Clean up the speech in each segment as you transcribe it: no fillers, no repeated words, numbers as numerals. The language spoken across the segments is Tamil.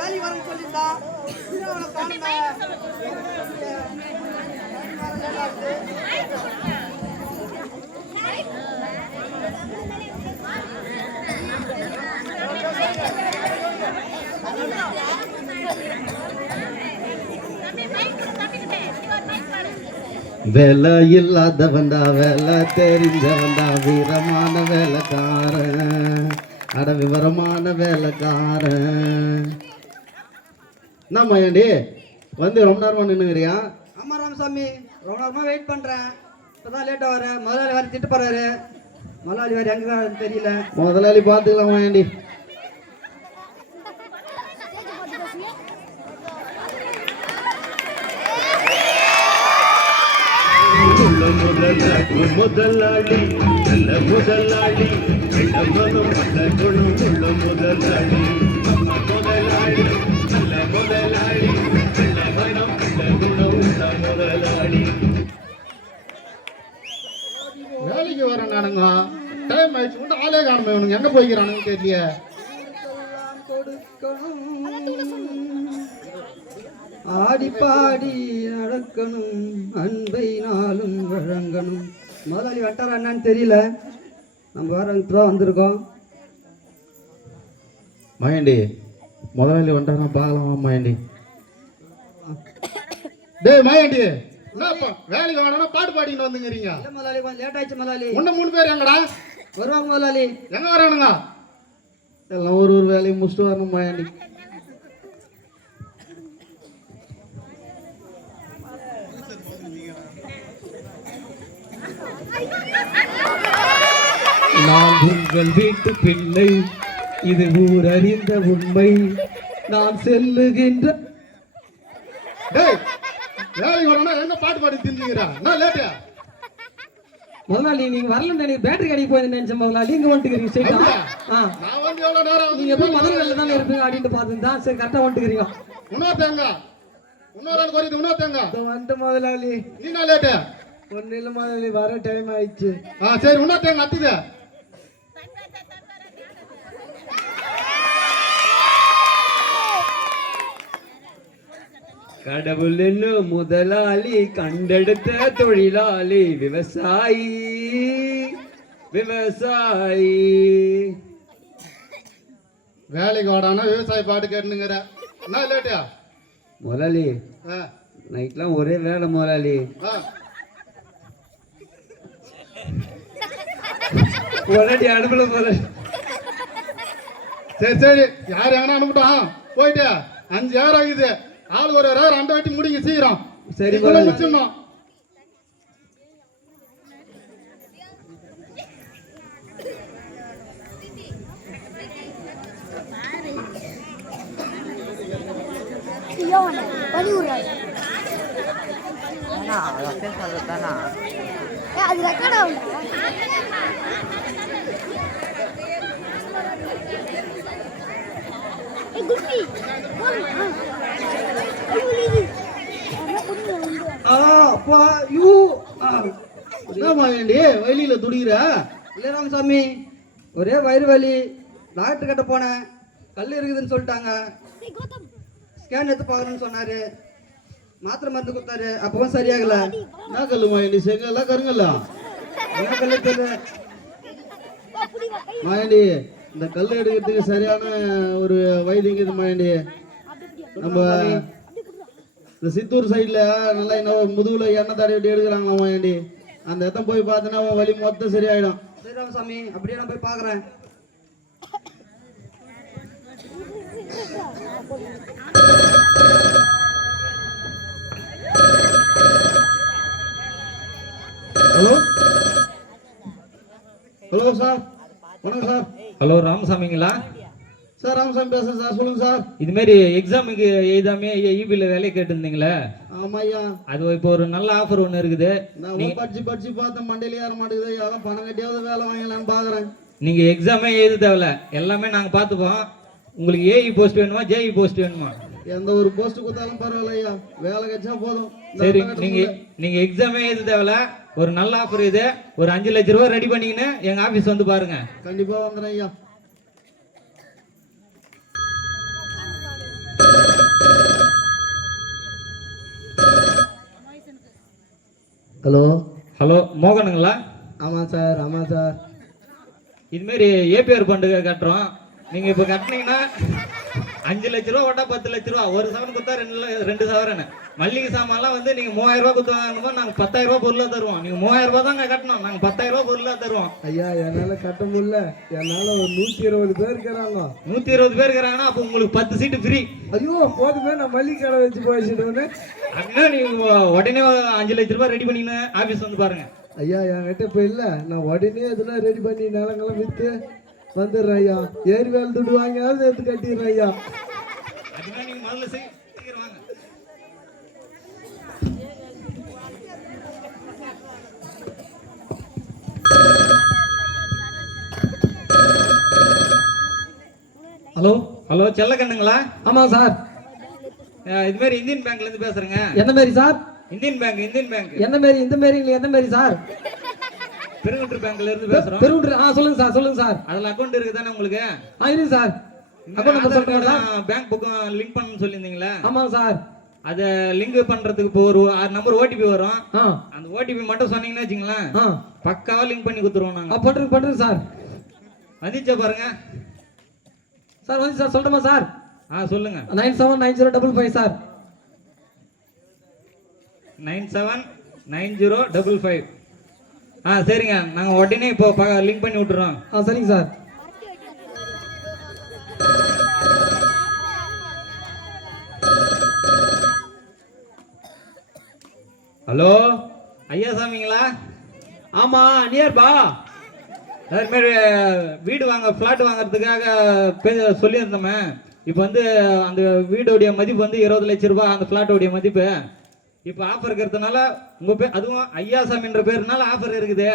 வேலைக்கு வரேன்னு சொல்லியிருந்தா அவனை காணுங்க. வேலை இல்லாதவன்டா வேலை தெரிஞ்சவன்டா வீரமான வேலைக்காரன் அட விவரமான வேலைக்காரன். என்னம்மா ஏண்டி வந்து ரொம்ப நேரமா நின்னுங்கிறியா? ஆமா ராமசாமி, ரொம்ப நேரமா வெயிட் பண்றேன். இப்பதான் லேட்டா வரேன். முதலாளி வேற திட்டு போறாரு. முதலாளி வேற எங்க தெரியல. முதலாளி பாத்துக்கலாமா ஏண்டி? முதலாளி நல்ல முதலாளி முதலாளி முதலாளி நல்ல முதலாளி முதலாளி. வேலைக்கு வர நானுங்க டைம் ஆயிடுச்சு. ஆளே காணுமே உனக்கு எங்க போய்க்கிறானுங்க தெரியல. ஆடி பாடி நடக்கணும் அன்பை நாளும் வழங்கணும். முதலாளி வட்டாரா என்னன்னு தெரியல. நம்ம வேற இப்பதான் வந்திருக்கோம். மயண்டி முதலாளி வந்துட்டாரா பார்க்கலாமா மயண்டி? டேய் மயண்டி என்னப்பா வேலைக்கு வேணா பாட்டு பாடிட்டு வந்துங்கிறீங்க? முதலாளி கொஞ்சம் லேட் ஆயிடுச்சு. முதலாளி ஒன்னு 3 பேர் எங்கடா வருவாங்க? முதலாளி எங்க வரானுங்க? எல்லாம் ஒரு வேலையை முடிச்சுட்டு வரணும் மயண்டி. நான் உங்கள் வீட்டு பிள்ளை, இது ஊர் அறிந்த உண்மை, நான் செல்லுகின்ற வேலைக்கு வரணும். எங்க பாட்டு பாடி திரிஞ்சுக்கிறா? என்ன லேட்டா? முதலாளி நீங்க வரல, நீங்க பேட்டரி கடைக்கு போய் நினைச்ச முதலாளி இங்க வந்துக்கிறீங்க. சரி நான் வந்து எவ்வளவு நேரம் நீங்க எப்ப முதல்ல தானே இருப்பீங்க அப்படின்னு பாத்துதான். சரி கரெக்டா வந்துக்கிறீங்க. இன்னொருத்தங்க இன்னொரு குறையுது. இன்னொருத்தங்க வந்துட்டு முதலாளி நீ என்ன லேட்டா? ஒன்னு இல்ல முதலாளி, வர டைம் ஆயிடுச்சு. சரி இன்னொருத்தங்க அத்துது. கடவுள் என்னும் முதலாளி கண்டெடுத்த தொழிலாளி விவசாயி விவசாயி. வேலைக்கு வாடானா விவசாய பாட்டு கேட்டுங்கிற. என்ன லேட்டா? முதலாளி நைட்லாம் ஒரே வேலை முதலாளி. உடனடி அனுப்பல முதலாளி. சரி சரி யார் எங்கன்னா அனுப்பிட்டோம் போயிட்டு 5 hour ஆகுது. ஆள் ஒரு hour 2 வாட்டி முடிங்க சீக்கிரம். சரி முடிச்சிடணும். வயலில துடிக்கிற? இல்ல ராமசாமி, ஒரே வயிறு வலி. டாக்டர் கிட்ட போனேன், கல் இருக்குதுன்னு சொல்லிட்டாங்க. ஸ்கேன் எடுத்து பாக்கணும்னு சொன்னாரு. மாத்திரை மருந்து கொடுத்தாரு, அப்பவும் சரியாகல. என்ன கல்லு மாயண்டி? செங்கல்லா கருங்கல்லா? என்ன கல்லு தெரியல மாயண்டி. இந்த கல் எடுக்கிறதுக்கு சரியான ஒரு வைத்தியம் மாயண்டி. நம்ம இந்த சித்தூர் சைட்ல நல்லா இன்னும் முதுகுல எண்ணெய் தடவி எடுக்கிறாங்களா மாயண்டி? அந்த இடத்த போய் பார்த்தனா வலி மொத்தம் சரியாயிடும். சரி ராமசாமி, அப்படியே நான் போய் பாக்குறேன். ஹலோ ஹலோ சார், வணக்கம் சார். ஹலோ ராமசாமிங்களா? சார் ராமசாமி பேசுறேன் சார். சொல்லுங்க சார். இது மாதிரி எக்ஸாமுக்கு எழுதாமே ஈபில வேலை கேட்டிருந்தீங்களே? ஆமா ஐயா. அது இப்போ ஒரு நல்ல ஆஃபர் ஒன்று இருக்குது. நான் படிச்சு பார்த்தேன், மண்டையில ஏற மாட்டேங்குது. யாரும் பணம் கட்டியாவது வேலை வாங்கலான்னு பாக்குறேன். நீங்க எக்ஸாமே எழுத தேவையில்ல, எல்லாமே நாங்க பார்த்துப்போம். உங்களுக்கு ஏஇ போஸ்ட் வேணுமா ஜேஇ போஸ்ட் வேணுமா? எந்த ஒரு போஸ்ட் கொடுத்தாலும் பரவாயில்ல ஐயா, வேலை கிடைச்சா போதும். சரி, நீங்க எக்ஸாமே எழுத தேவையில்ல. ஒரு நல்ல ஆஃபர் இது. ஒரு 5 லட்ச ரூபா ரெடி பண்ணிக்கின்னு எங்க ஆபீஸ் வந்து பாருங்க. கண்டிப்பா வந்துடுறேன் ஐயா. ஹலோ. ஹலோ மோகனுங்களா? ஆமாம் சார், ஆமாம் சார். இதுமாரி ஏபிஆர் பண்டுகை கட்டுறோம். நீங்க இப்ப கட்டினீங்கன்னா 5 லட்ச ரூபா ஓட்டா 10 லட்ச ரூபா. ஒரு சவரன் கொடுத்தா 2 சவரன். மல்லிகை சாமான்லாம் வந்து நீங்க 3000 ரூபாய் கொடுத்து வாங்கணுமோ நாங்க 10,000 ரூபாய் பொருளா தருவோம். நீங்க 3000 ரூபாய் தாங்க கட்டணும், நாங்க 10,000 ரூபாய் பொருளா தருவோம். ஐயா என்னால கட்ட முடியல, என்னால ஒரு 120 பேர் இருக்கிறாங்க. 120 பேர் இருக்கிறாங்கன்னா அப்போ உங்களுக்கு 10 சீட்டு ஃப்ரீ. ஐயோ போதுமே, நான் மல்லிகை கடை வச்சு போயிடுச்சுட்டு. அப்படின்னா நீங்க உடனே 5 லட்ச ரூபாய் ரெடி பண்ணின்னு ஆபீஸ் வந்து பாருங்க. ஐயா என்கிட்ட இப்போ இல்லை, நான் உடனே இதெல்லாம் ரெடி பண்ணி நிலங்கெல்லாம் விற்று வந்துடுறேன் ஐயா. ஏரி வேலை துட்டு வாங்கியாவது எடுத்து கட்டிடுறேன் ஐயா. அப்படின்னா நீங்க முதல்ல சீக்கிரம் வாங்க. ஹலோ. ஹலோ செல்லக்கண்ணுங்களா? ஆமாம் சார். இது மாதிரி இந்தியன் பேங்க்ல இருந்து பேசுறேங்க. எந்த மாரி சார்? Indian bank. என்ன மாரி? இந்த மாரி இல்லை, எந்த மாரி சார்? பெருங்குன்ற பேங்க்ல இருந்து பேசுறோம். பெருங்குன்ற. சொல்லுங்க சார், சொல்லுங்க சார். அதுல அக்கவுண்ட் இருக்குதானே உங்களுக்கு? இருக்கு சார். அக்கவுண்ட் நம்பர் சொல்றீங்களா? பேங்க் புக்கும் லிங்க் பண்ணனும் சொல்லிருந்தீங்களா? ஆமாம் சார். அத லிங்க் பண்றதுக்கு இப்போ ஒரு 6 நம்பர் ஓடிபி வரும். அந்த ஓடிபி மட்டும் சொன்னீங்கன்னா வச்சுங்களேன், பக்காவா லிங்க் பண்ணி கொடுத்துருவோம் நாங்க. பண்றேன் சார். வந்துச்சா பாருங்க சார். வந்து சார் சொல்லணுமா சார்? சொல்லுங்க. 979055 சார். 979055. சரிங்க, நாங்க உடனே இப்போ லிங்க் பண்ணி விட்டுறோம். சரிங்க சார். ஹலோ ஐயா சாமிங்களா? ஆமா, நியர் பா. அது மாதிரி வீடு ஃப்ளாட் வாங்குறதுக்காக சொல்லியிருந்தோமே. இப்போ வந்து அந்த வீடோடைய மதிப்பு வந்து 20 லட்ச ரூபாய். அந்த ஃப்ளாட்டோடைய மதிப்பு இப்போ ஆஃபர் இருக்கிறதுனால உங்கள் பேர், அதுவும் ஐயாசாமின்ற பேருனால ஆஃபர் இருக்குது.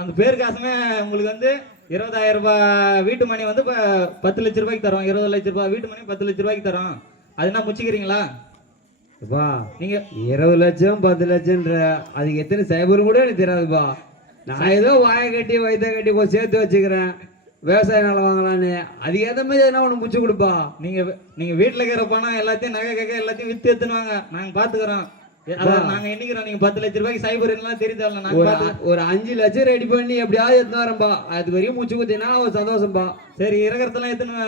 அந்த பேர் காசுமே உங்களுக்கு வந்து 20,000 ரூபாய் வீட்டு மணி வந்து இப்போ 10 லட்ச ரூபாய்க்கு தரோம். 20 லட்ச ரூபாய் வீட்டு மணி 10 லட்ச ரூபாய்க்கு தரோம். அது என்ன முடிச்சுக்கிறீங்களா? நீங்க 20 லட்சம் 10 லட்சம்ன்ற அதுக்கு எத்தனை சைபர் கூட எனக்கு தெரியாதுப்பா. நான் ஏதோ வாயை கட்டி வயிற்ற கட்டி கொஞ்சம் சேர்த்து வச்சுக்கிறேன் விவசாய நிலம் வாங்கலான்னு. அதுக்கு ஏற்ற மாதிரி எதனா ஒன்று முடிச்சு கொடுப்பா. நீங்க வீட்டில் இருக்கிற பணம் எல்லாத்தையும் நகை கேட்க எல்லாத்தையும் வித்து எடுத்துனுவாங்க, நாங்க பாத்துக்கிறோம். நாங்க எண்ணிக்கிறோம். நீங்க 10 லட்ச ரூபாய்க்கு சைபர் எல்லாம் தெரியுது. ஒரு 5 லட்சம் ரெடி பண்ணி எப்படியாவது எடுத்து வரேன்பா. அது வரையும் முடிச்சு கொடுத்தீங்கன்னா ஒரு சந்தோஷம்பா. சரி, இருக்கிறதெல்லாம் எடுத்துன்னு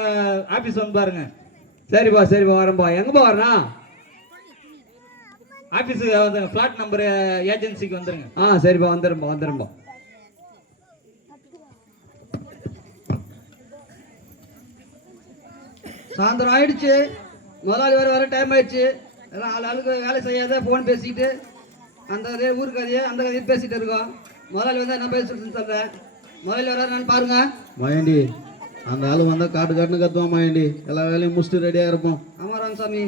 ஆபீஸ் வந்து பாருங்க. சரிப்பா வரேன்பா. எங்கப்பா வரணும்? ஆபீஸுக்கு வந்து பிளாட் நம்பர் ஏஜென்சிக்கு வந்துருங்க. சரிப்பா, வந்துடும்பா. சாயந்தரம் ஆயிடுச்சு, முதலாளி வர டைம் ஆயிடுச்சு. எல்லாம் ஆளுக்கு வேலை செய்யாத ஃபோன் பேசிக்கிட்டு அந்த ஊருக்கு கதையை அந்த கதையை பேசிட்டு இருக்கோம். முதலாளி வந்து என்ன பேசிட்டு சொல்றேன். முதலாளி வர்றாரு பாருங்க. மாயண்டி, அந்த ஆளு வந்தா காட்டுன்னு கத்துவான் மாயண்டி. எல்லா வேலையும் முடிச்சுட்டு ரெடியா இருப்போம். ஆமா ராமசாமி.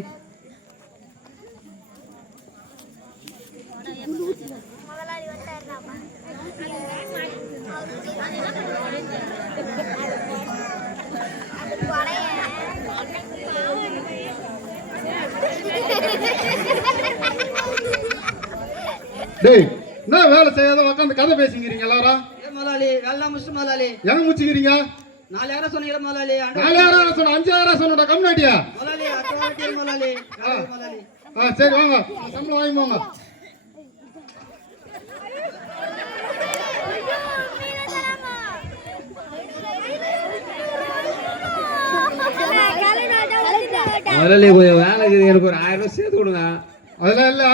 டேய், என்ன வேலை செய்யாத உட்காந்து கதை பேசிக்கிறீங்க எல்லாரும்? முதலாளி வேலை முடிச்சு முதலாளி. எங்க முடிச்சுக்கிறீங்க? 4000 சொன்னீங்க முதலாளி. 4000 சொன்ன 5000 சொன்னடா கம்னாட்டியா? முதலாளி அட்டவாட்டி முதலாளி. முதலாளி சரி வாங்க, சம்பளம் வாங்கி போங்க. முதல்ல கொஞ்சம் வேலை இருக்குது, எனக்கு ஒரு 1000 ரூபாய் சேர்த்து கொடுங்க. அதெல்லாம் இல்ல,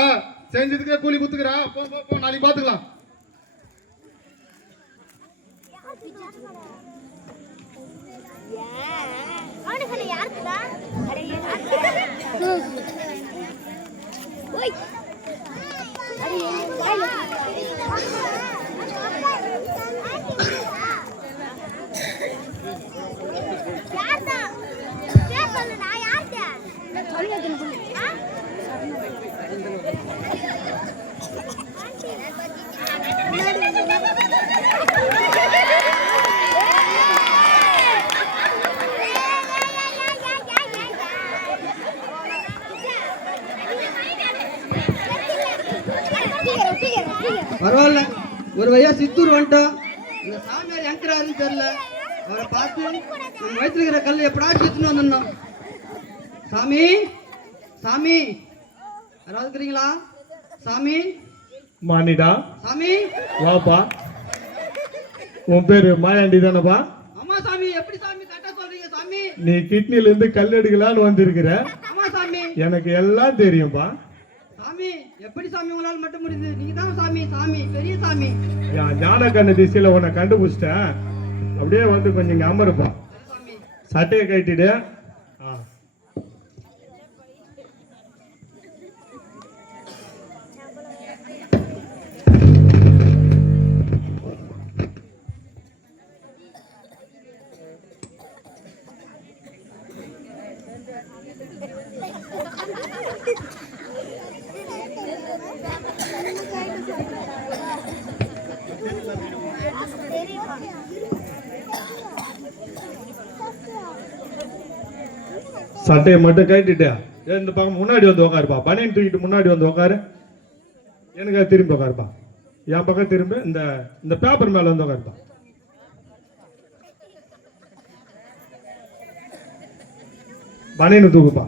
செஞ்சதுக்கே கூலி குத்துக்கிறேன். போ, நாளைக்கு பாத்துக்கலாம். பரவாயில்ல, ஒரு வழியா சித்தூர் வந்துட்டோம். இந்த சாமியார் எங்கிறாருன்னு தெரியல. அவரை பார்த்து நம்ம வயிற்றுக்கிற கல் எப்படா எடுத்துன்னு வந்துடணும். சாமி, சாமி யாராவது இருக்கிறீங்களா? சாமி, மானிடா சாமி. வாப்பா. உன் பேரு மாயாண்டி தானப்பா? ஆமா சாமி. எப்படி சாமி கரெக்டா சொல்றீங்க சாமி? நீ கிட்னில இருந்து கல் எடுக்கலான்னு வந்திருக்கிற. ஆமா சாமி. எனக்கு எல்லாம் தெரியும்பா. சாமி எப்படி சாமி உங்களால மட்டும் முடியுது? நீங்க தான் சாமி. சாமி பெரிய சாமி. என் ஞான கண்ணு திசையில உன்னை கண்டுபிடிச்சிட்டேன். அப்படியே வந்து கொஞ்சம் இங்க அமருப்பா. சாமி. சட்டையை கட்டிடு. சட்டையை மட்டும் கட்டிட்டு இந்த பக்கம் முன்னாடி வந்து உட்காருப்பா. பனியன் தூக்கிட்டு முன்னாடி வந்து உட்காரு. எனக்கு திரும்பி உட்காருப்பா. என் பக்கம் திரும்பி இந்த பேப்பர் மேல வந்து உட்காருப்பா. பனியனை தூக்குப்பா.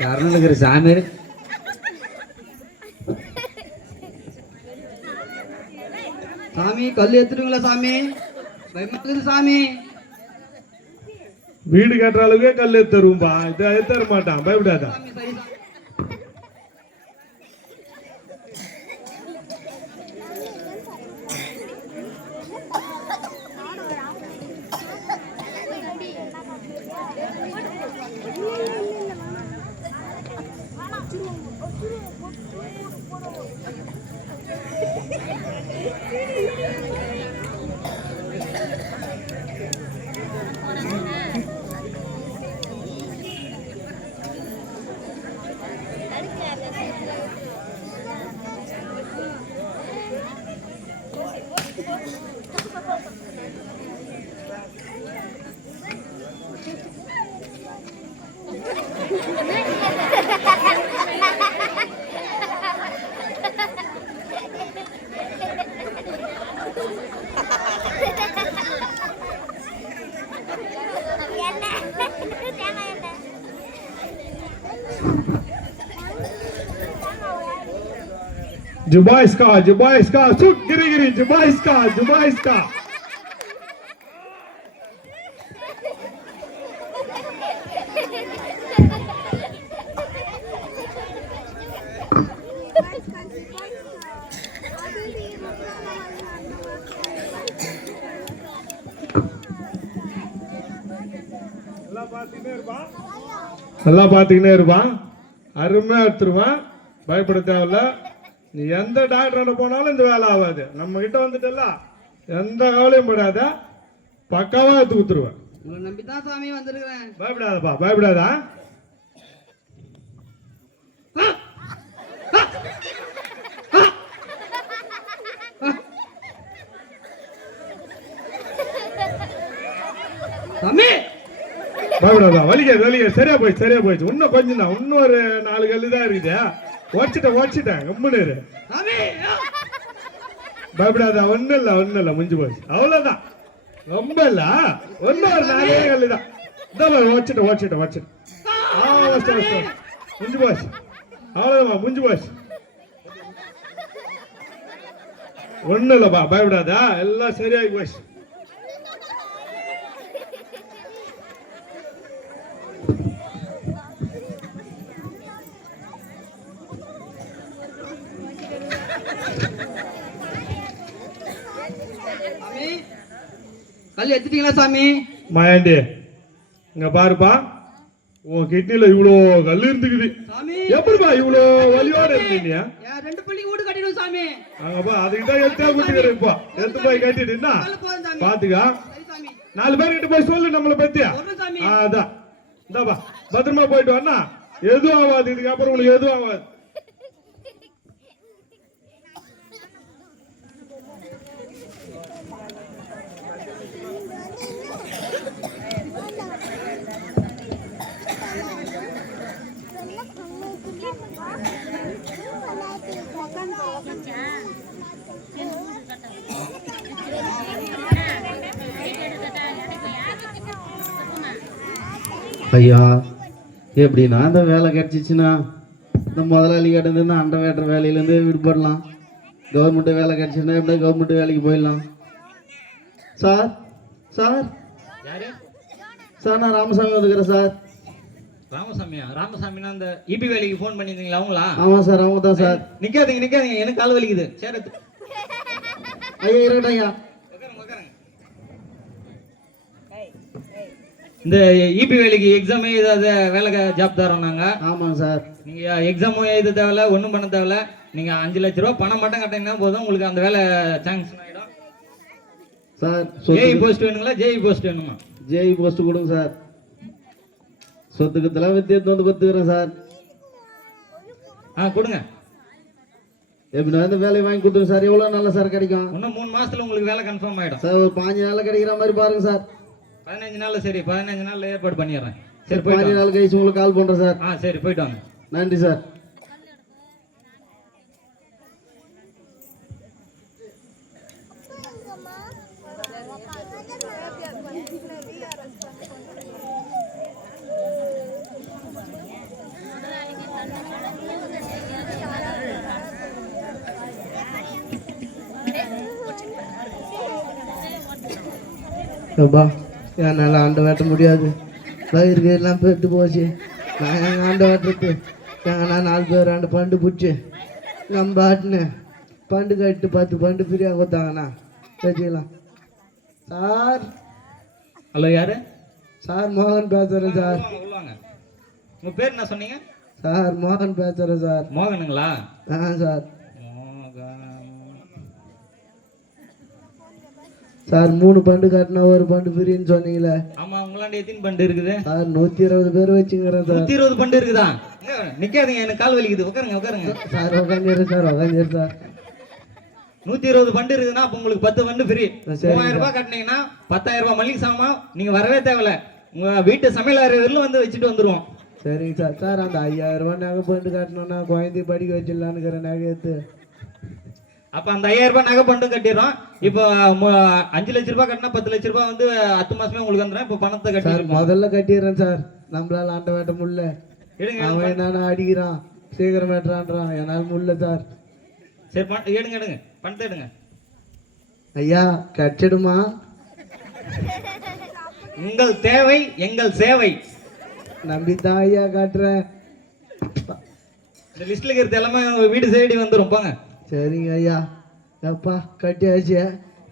கரணம் இருக்கிற சாமி சாமி கல் ஏத்துறீங்களா சாமி? பயமாக்குது சாமி. வீடு கட்டுற அளவுக்கே கல் தரும்பா. இதை தர மாட்டான். பயப்படாத. சாமி சரி சாமி. Jubaiska, suk giri, Jubaiska. நல்லா பாத்துக்கினே இருப்பான். அருமையா எடுத்துருவான். பயப்பட தேவையில்ல. நீ எந்த டாக்டர் போனாலும் இந்த வேலை ஆகாது. நம்ம கிட்ட வந்துட்டல எந்த கவலையும் படாத. பக்காவா எடுத்து கொடுத்துருவேன். உங்களை நம்பிதான் சாமி வந்திருக்கிறேன். பயப்படாதப்பா, பயப்படாதா. சாமி பயப்படாதா. வலிக்க சரியா போயிடுச்சு. இன்னும் கொஞ்சம் தான். இன்னும் ஒரு 4 கல்லு தான் இருக்குது. ஓடிச்சிட்டேன் கம்முன்னு. சாமி பயப்படாதா. ஒன்னும் இல்ல முடிஞ்சு போச்சு. அவ்வளவுதான். ரொம்ப இல்ல. ஒன்னும் ஒரு 4 கல்லு தான். ஓடிச்சிட்டேன். முடிஞ்சு போச்சு. அவ்வளவுதான் முடிஞ்சு போச்சு. ஒன்னும் இல்லப்பா. பயப்படாதா. எல்லாம் சரியாகி போச்சு. கல் எடுத்துட்டீங்களா சாமி? மாயாண்டி இங்க பாருப்பா. உன் கிட்னில இவ்வளோ கல் இருந்துக்குது. சாமி எப்படிப்பா இவ்வளோ வலியோட இருந்தீங்க? 2 பள்ளி வீடு கட்டிடும் சாமி. அங்கப்பா அதுக்குதான் எடுத்தா குத்துக்கிறேன். இப்போ எடுத்து போய் கட்டிட்டு பாத்துக்கா. 4 பேர் கிட்ட போய் சொல்லு நம்மளை பத்தியா. அதான் இந்தாப்பா பத்திரமா போயிட்டு வரனா. எதுவும் ஆகாது. இதுக்கு அப்புறம் உனக்கு எதுவும் ஆகாது. ஐயா எப்படின்னா அந்த வேலை கிடைச்சிச்சுன்னா இந்த முதலாளி கிட்ட அண்டை வேட்டுற வேலையிலேருந்து விடுபடலாம். கவர்மெண்ட் வேலை கிடைச்சின்னா எப்படியா கவர்மெண்ட் வேலைக்கு போயிடலாம். சார் சார் யாரு? சார் நான் ராமசாமி வந்துக்கிறேன் சார். ராமசாமியா? ராமசாமினா அந்த இபி வேலைக்கு ஃபோன் பண்ணியிருந்தீங்களா அவங்களா? ஆமாம் சார் அவங்க தான் சார். நிக்காதீங்க நிக்காதீங்க, எனக்கு கால் வலிக்குது. சரி ஐயா இருக்கட்டும் ஐயா. உட்காருங்க உட்காருங்க. இந்த இபி வேலைக்கு எக்ஸாமே ஏதாவது வேலை ஜாப் தரோம் நாங்க. ஆமாங்க சார். நீங்க எக்ஸாமும் எழுத தேவையில்ல, ஒன்றும் பண்ண தேவையில்ல. நீங்க 5 லட்ச ரூபா பணம் மட்டும் கட்டிங்கன்னா போதும், உங்களுக்கு அந்த வேலை சாங்ஷன் ஆயிடும். சார் ஜேஇ போஸ்ட் வேணுங்களா? ஜேஇ போஸ்ட் வேணுமா? ஜேஇ போஸ்ட் கொடுங்க சார். சொத்துக்கத்தெல்லாம் வித்து எடுத்து வந்து கொடுத்துக்கிறேன் சார். கொடுங்க. எப்படின்னா இந்த வேலையை வாங்கி கொடுத்துருங்க சார். எவ்வளோ நல்ல சார் கிடைக்கும்? இன்னும் 3 மாசத்துல உங்களுக்கு வேலை கன்ஃபார்ம் ஆயிடும் சார். ஒரு 5 நாளில் கிடைக்கிற மாதிரி பாருங்க சார். 15 நாள்ல சரி, 15 நாள்ல ஏற்பாடு பண்ணிடுறேன். சரி 5 போயிட்டு நாள் கழிச்சு உங்களுக்கு கால் பண்ணுறேன் சார். சரி போயிட்டு வாங்க. நன்றி சார். அப்பா என்னால் ஆண்டை வெட்ட முடியாது. பயிருக்கு எல்லாம் பெட்டு போச்சு. நான் எங்கள் ஆண்டை வெட்டுறது எங்கன்னா 4 பேர் ஆண்டு பண்டு பிடிச்சி நம்ம பாட்டுன்னு பண்டு கட்டு 10 பண்டு ஃப்ரீயாக கொடுத்தாங்கண்ணா வச்சுக்கலாம் சார். ஹலோ யாரு? சார் மோகன் பேசுகிறேன் சார். சொல்லுவாங்க. உங்க பேர் என்ன சொன்னீங்க? சார் மோகன் பேசுகிறேன் சார். மோகனுங்களா? சார். மோகன். சார் 3 பண்டு கட்டினா 1 பண்டு ஃப்ரீன்னு சொன்னீங்களே. ஆமா, உங்களாண்ட எத்தனை பண்டு இருக்குது? சார் 120 பேர் வச்சுக்கிறேன் சார். 120 பண்டு இருக்குதா? நிக்காதீங்க, எனக்கு கால் வலிக்குது. உட்காருங்க உட்காருங்க. சார் உட்காந்துரு சார், உட்காந்துரு சார். 120 பண்டு இருக்குதுன்னா அப்ப உங்களுக்கு 10 பண்டு ஃப்ரீ. சரி. 3000 ரூபாய் கட்டினீங்கன்னா 10,000 ரூபாய் மளிகை சாமான் நீங்க வரவே தேவையில்ல. உங்க வீட்டு சமையல் அறை வரலும் வந்து வச்சுட்டு வந்துருவோம். சரிங்க சார். சார் அந்த 5000 ரூபாய் நகை பண்டு கட்டணும்னா குழந்தைய படிக்க வச்சிடலான்னு நகை எடுத்து. அப்ப அந்த 5000 ரூபாய் நகை பண்டு கட்டிடுறோம். இப்போ 5 லட்ச ரூபாய் கட்டினா 10 லட்ச ரூபாய் வந்து 10 மாசமே உங்களுக்கு வந்துடும். இப்போ பணத்தை சார் கட்டி முதல்ல கட்டிடுறேன் சார். நம்மளால ஆண்ட வெட்ட முடியல. எடுங்க. அவன் என்னன்னா அடிக்கிறான், சீக்கிரம் வெட்டுறான்றான். என்னால் முடியல சார். சரி எடுங்க எடுங்க, பணத்தை எடுங்க. ஐயா கட்டிடுமா? உங்கள் தேவை எங்கள் சேவை. நம்பித்தான் ஐயா காட்டுறேன். இந்த லிஸ்ட்ல இருக்கிறது எல்லாமே வீடு தேடி வந்துடும். போங்க. சரிங்க ஐயா. எப்பா கட்டியாச்சு.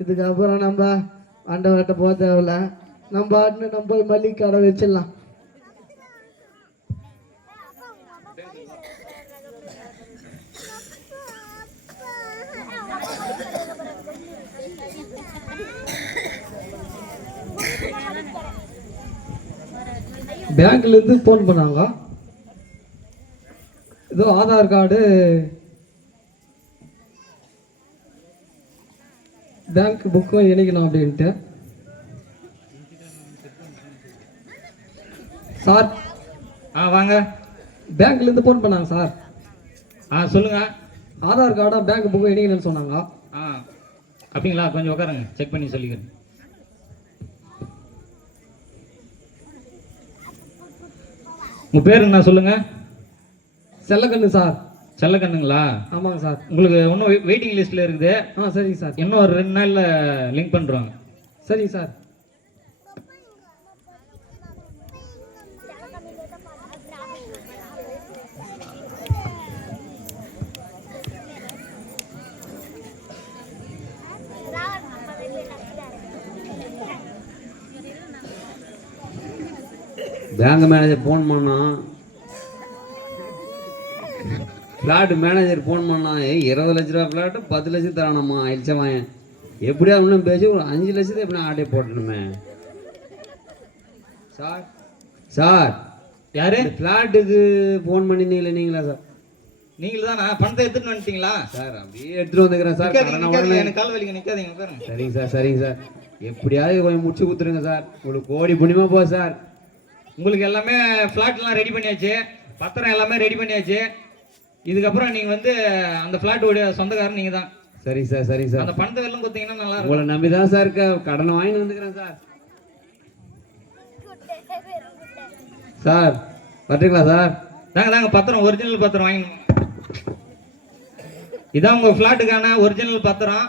இதுக்கப்புறம் நம்ம ஆண்டை வெட்ட போக தேவையில்ல. நம்ம ஆட்டுன்னு நம்ம போய் மல்லிகை கடை வச்சிடலாம். பேங்க்லேருந்து ஃபோன் பண்ணாங்க. ஏதோ ஆதார் கார்டு பேங்க் புக்கும் இணைக்கணும் அப்படின்ட்டு. சார் வாங்க. பேங்க்லேருந்து ஃபோன் பண்ணாங்க சார். சொல்லுங்க. ஆதார் கார்டும் பேங்க் புக்கும் இணைக்கணும்னு சொன்னாங்க. அப்படிங்களா? கொஞ்சம் உட்காருங்க, செக் பண்ணி சொல்லிக்கிறேன். உங்க பேர் என்ன சொல்லுங்க? செல்லக்கண்ணு சார். செல்லக்கண்ணுங்களா? ஆமாங்க சார். உங்களுக்கு இன்னும் வெயிட்டிங் லிஸ்ட்ல இருக்குது. சரிங்க சார். இன்னும் ஒரு 2 நாள்ல லிங்க் பண்றோம். சரிங்க சார். பேங்க் மேனேஜர் ஃபோன் பண்ணான். ஃப்ளாட் மேனேஜர் ஃபோன் பண்ணான். 20 லட்ச ரூபா ஃப்ளாட்டு 10 லட்சம் தரானம்மா. ஆயிடுச்சவன் எப்படியா இன்னும் பேசி ஒரு 5 லட்சத்தை எப்படி ஆட்டே போட்டணுமே. சார் சார் யாரு? ஃப்ளாட்டுக்கு ஃபோன் பண்ணியிருந்தீங்களே நீங்களா சார்? நீங்கள தானா? பணத்தை எடுத்துட்டு வந்துட்டீங்களா? சார் அப்படியே எடுத்துட்டு வந்துக்கிறேன் சார். எனக்கு கால் வலிங்க, நிக்காதீங்க உட்காருங்க. சரிங்க சார் சரிங்க சார். எப்படியாவது கொஞ்சம் முடிச்சு கொடுத்துருங்க சார். உங்களுக்கு கோடி புண்ணியமா போகுது சார். உங்களுக்கு எல்லாமே ஃப்ளாட்லாம் ரெடி பண்ணியாச்சு, பத்திரம் எல்லாமே ரெடி பண்ணியாச்சு. இதுக்கப்புறம் நீங்க வந்து அந்த ஃப்ளாட்டோட சொந்தக்காரர் நீங்க தான். சரிங்க சார் சரிங்க சார். அந்த பணத்தை வெள்ளம் கொடுத்தீங்கன்னா நல்லா இருக்கும். உங்களை நம்பி தான் சார் கடனை வாங்கி வந்துக்கிறேன் சார். சார் வரட்டுங்களா சார்? தாங்க பத்திரம், ஒரிஜினல் பத்திரம் வாங்கிக்கணும். இதான் உங்க ஃப்ளாட்டுக்கான ஒரிஜினல் பத்திரம்.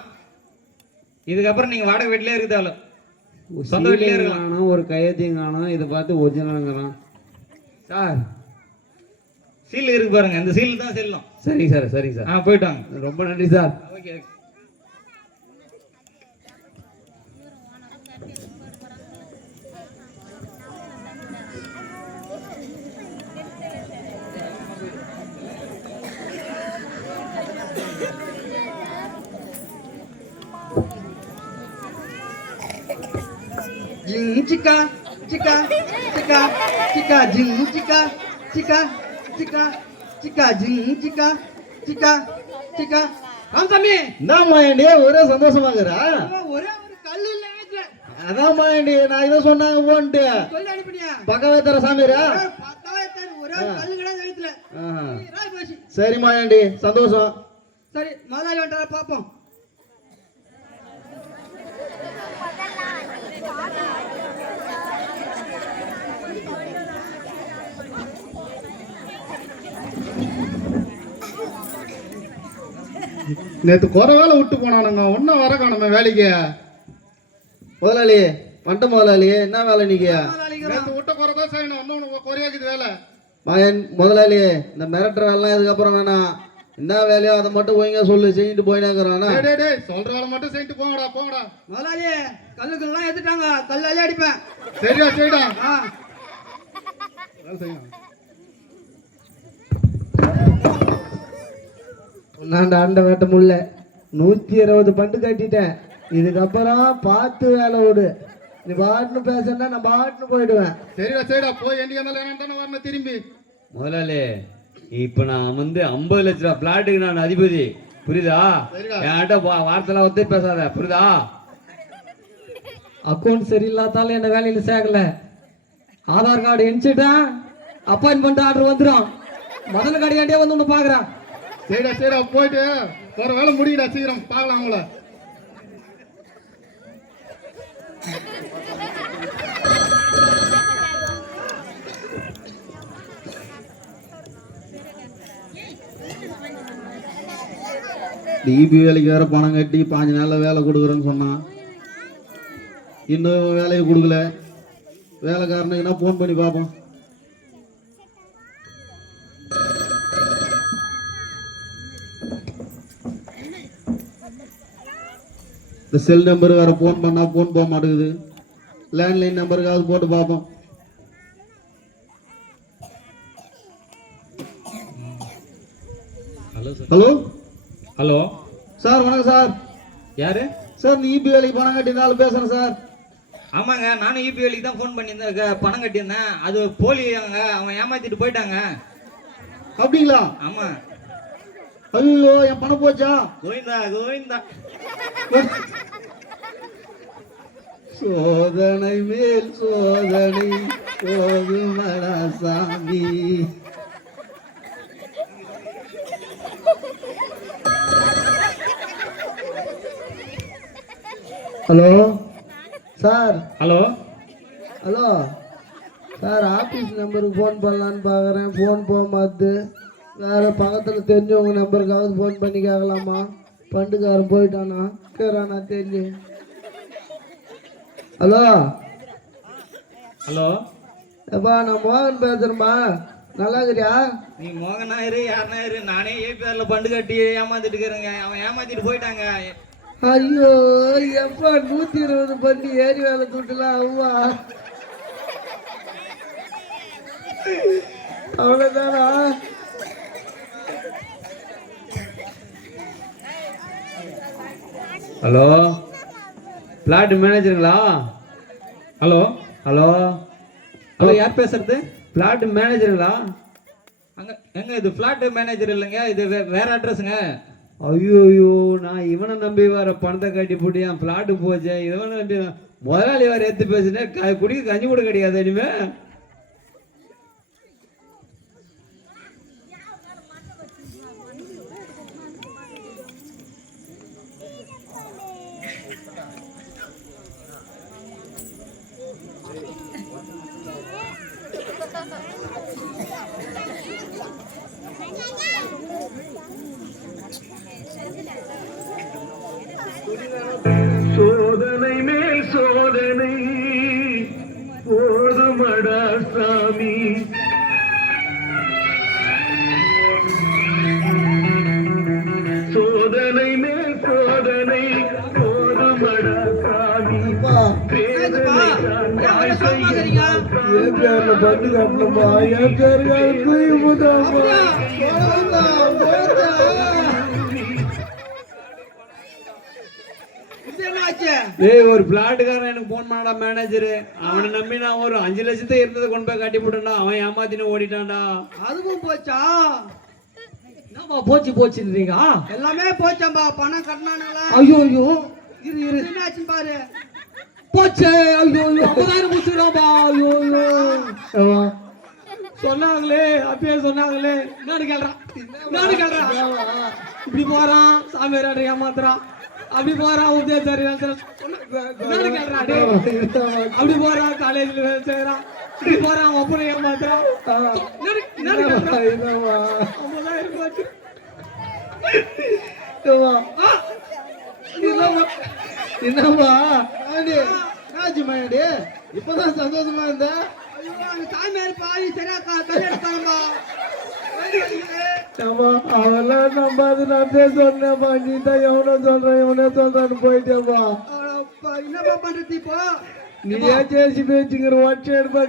இதுக்கப்புறம் நீங்க வாடகை வீட்டிலே இருக்க தேவையில்ல, சொந்த வீட்டிலே இருக்கலாம். காணும், ஒரு கையத்தையும் காணும், இதை பார்த்து ஒரிஜினலுங்கிறான் சார். சீல் இருக்கு பாருங்க, இந்த சீல் தான் செல்லும். சரிங்க சார், சரிங்க சார். போயிட்டு வாங்க. ரொம்ப நன்றி சார். ஓகே. ஜிங் சிக்கா சிக்கா சிக்கா சிக்கா ஜிங் சிக்கா சிக்கா சிக்கா சிக்கா ஜிங் சிக்கா சிக்கா சிக்கா. ராமசாமி, என்ன மாயாண்டி ஒரே சந்தோஷமாக்குறா? ஒரே ஒரு கல் இல்ல வீட்டுல. அதான் மாயாண்டி நான் இதை சொன்னாங்க போன்ட்டு சொல்லி அனுப்பினியா? பக்கவே தர சாமிரா. ஒரே ஒரு கல்லு கிடையாது வீட்டுல. சரி மாயாண்டி, சந்தோஷம். சரி, முதலாளி வந்துட்டாரா பாப்போம். நேற்று குறை வேலை விட்டு போனானுங்க, ஒன்றும் வர காணுமே வேலைக்கு. முதலாளி வந்துட்ட முதலாளி, என்ன வேலை நீங்க? நேற்று விட்ட குறை தான் செய்யணும், ஒன்றும் குறையாக்குது வேலை. மாயன் முதலாளி, இந்த மிரட்டுற வேலைலாம் இதுக்கப்புறம் வேணாம். என்ன வேலையோ அதை மட்டும் போய்ங்க சொல்லு, செஞ்சுட்டு போயினாக்குறானா? டேய் சொல்ற வேலை மட்டும் செஞ்சுட்டு போங்கடா. முதலாளி, கல்லுக்கெல்லாம் எடுத்துட்டாங்க, கல்லாலே அடிப்பேன். சரிடா. வேலை செய்யணும். நான் ஆண்ட வேட்ட முடியல. 120 பண்டு கட்டிட்டேன். இதுக்கப்புறம் பார்த்து வேலை விடு. நீ பாட்டுன்னு பேசுனா நான் பாட்டுன்னு போயிடுவேன். சரிடா போய் என்னைக்கு இருந்தாலும் என்ன தானே வரணும் திரும்பி. முதலாளி, இப்போ நான் வந்து 50 லட்ச ரூபா பிளாட்டுக்கு நான் அதிபதி, புரியுதா? என்கிட்ட வார்த்தைலாம் ஒத்தே பேசாத, புரியுதா? அக்கௌண்ட் சரியில்லாதாலும் என்ன வேலையில சேர்க்கல. ஆதார் கார்டு எணிச்சிட்டேன், அப்பாயின்மெண்ட் ஆர்டர் வந்துடும். மதன கடையாண்டியே வந்து ஒன்று பார்க்குறான். சரிடா போயிட்டு வேற வேலை முடியடா, சீக்கிரம் பார்க்கலாம் அவங்கள. டிபி வேலைக்கு வேற பணம் கட்டி 5 நாள்ல வேலை கொடுக்குறேன்னு சொன்னான். இன்னும் வேலையை கொடுக்கல. வேலைக்காரனுக்குன்னா ஃபோன் பண்ணி பார்ப்போம். இந்த செல் நம்பர் வேற ஃபோன் பண்ணா ஃபோன் போக மாட்டேங்குது. லேண்ட்லைன் நம்பருக்காவது போட்டு பார்ப்போம். ஹலோ ஹலோ சார், வணக்கம் சார். யாரு சார், இந்த இபி வேலைக்கு பணம் கட்டினாலும் பேசுறேன் சார். ஆமாங்க, நானும் இபி வேலைக்கு தான் ஃபோன் பண்ணியிருந்தேன், பணம் கட்டியிருந்தேன். அது போலியாங்க, அவன் ஏமாத்திட்டு போயிட்டாங்க. அப்படிங்களா? ஆமா. ஐயோ, என் பணம் போச்சா? கோவிந்தா. சோதனை மேல் சோதனை போதுமடா சாமி. Hello sir. Hello sir, office நம்பருக்கு ஃபோன் பண்ணலான்னு பார்க்குறேன், ஃபோன் போக மாட்டுது. வேறு பக்கத்தில் தெரிஞ்சவங்க நம்பருக்காவது ஃபோன் பண்ணி கேட்கலாமா? பண்டுக்காரன் போயிட்டானா கேட்குறானா தெரிஞ்சு. ஹலோ எப்பா, நான் மோகன் பேசுகிறேம்மா. நல்லா இருக்கிறியா? நீ மோகனாயிரு யாருனாயிரு, நானே ஏபிஆர்ல பண்டு கட்டி ஏமாத்திட்டு இருக்கிறேங்க. அவன் ஏமாத்திட்டு போயிட்டாங்க. ஐயோ, எப்பா 120 பண்ணி ஏறி வேலை தூட்டலாம் அவ்வா. அவ்வளோதானா? Hello, plot மேனேஜருங்களா? ஹலோ யார் பேசுறது? பிளாட் மேனேஜருங்களா? எங்க இது பிளாட் மேனேஜர் இல்லைங்க, இது வேற அட்ரஸுங்க. ஐயோ, நான் இவனை நம்பி வேற பணத்தை கட்டி போட்டு என் பிளாட்டு போச்சேன். இவனை நம்பி முதலாளி வேற எடுத்து பேசுனேன். குடிக்க கஞ்சி கூட கிடையாது இனிமே. என் பேர்ல பண்டு கட்டணும்பா என் பேருக்காக தூக்கி போட்டாப்பா டேய் ஒரு பிளாட்டுக்காரன் எனக்கு போன் பண்ணடா மேனேஜரு. அவனை நம்பி நான் ஒரு 5 லட்சத்தை இருந்ததை கொண்டு போய் கட்டி போட்டேன்டா. அவன் ஏமாத்தின்னு ஓடிட்டான்டா. அதுவும் போச்சா? என்னப்பா போச்சுன்றீங்க? எல்லாமே போச்சாம்பா. பணம் கட்டினானுங்களா? ஐயோ ஐயோ இரு என்னாச்சுன்னு பாரு. போச்சே. ஐயோ 50,000 கொடுத்துக்கிறான்பா. ஐயோ ஐயோ சொன்னாங்களே அப்பயே சொன்னாங்களே. நானு கேள்றான் இப்படி போறான் சாமியார் ஏமாத்துறான். அப்படி போறான் உதயசாரி கேள்றான். அப்படி போறான் காலேஜ்ல வேலை செய்யறான். இப்படி போறான் ஒப்பனை ஏமாத்துறான். என்னப்பா மாயண்டி இப்பதான் சந்தோஷமா இருந்த சாமியார் பாதி சரியா கல்யாணம் அவெல்லாம் நம்பாது நான் சொன்னேன்ப்பா. நீ தான் எவனோ சொல்றான்னு போயிட்டேப்பா. என்னப்பா பண்றது இப்போ? நீ ஏன் சேசி பேச்சுங்கிற ஒற்றை எடுப்பா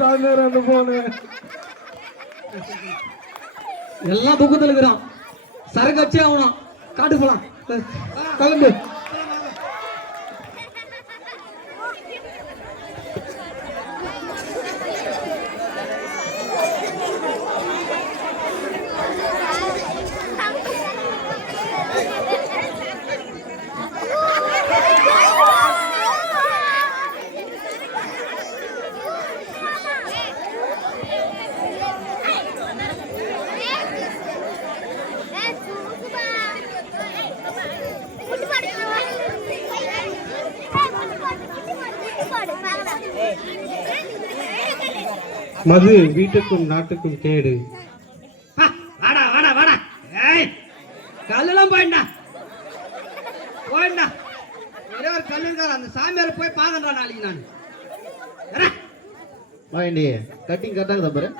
தாங்க போனேன். எல்லாம் புக்கத்துல இருக்கிறான். சரக்கு வச்சே ஆகணும். காட்டு போலாம் கிளம்பு. மது வீட்டுக்கும் நாட்டுக்கும் கேடு. வாடா வாடா வாடா. ஏய் கல்லெல்லாம் போயிடா ஒரே ஒரு கல்லு இருக்காரு. அந்த சாமியார் போய் பாக்கண்டா நாளைக்கு. நான் மாயண்டி கட்டிங் கட்டாங்க பாரு.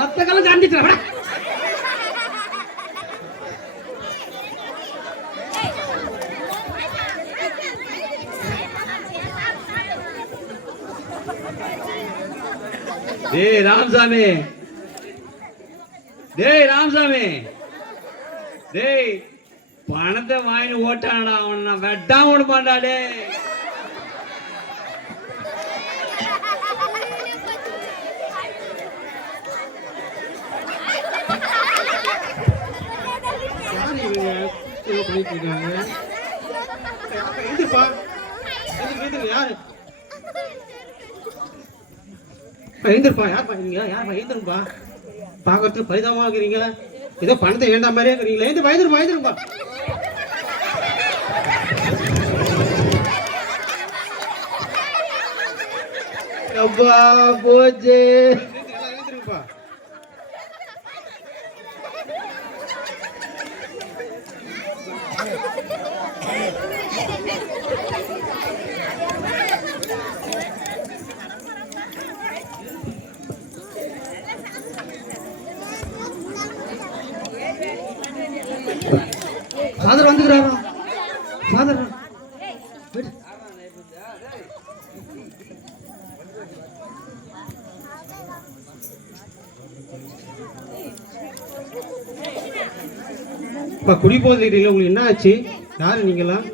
மொத்த கலம் காண்டிட்டு டேய் ராமசாமி டேய் பணத்தை வாங்கி ஓட்டானடா. அவன் நான் வெட்டாம விட மாட்டாடே. எழுந்திருப்பா. யார்ப்பா நீங்க? யார்ப்பா எழுந்திருப்பா? பாக்கிறதுக்கு பரிதாபமா இருக்கிறீங்க. ஏதோ பணத்தை வேண்டாம் மாதிரியே இருக்கிறீங்களா? எழுந்திருப்பா. அப்பா போச்சு. எழுந்திருப்பா. ஃபாதர் வந்துக்கிறாரா? ஃபாதர் இப்போ குடி போகிறீங்களா? உங்களுக்கு என்ன ஆச்சு? யாரு நீங்களாம்?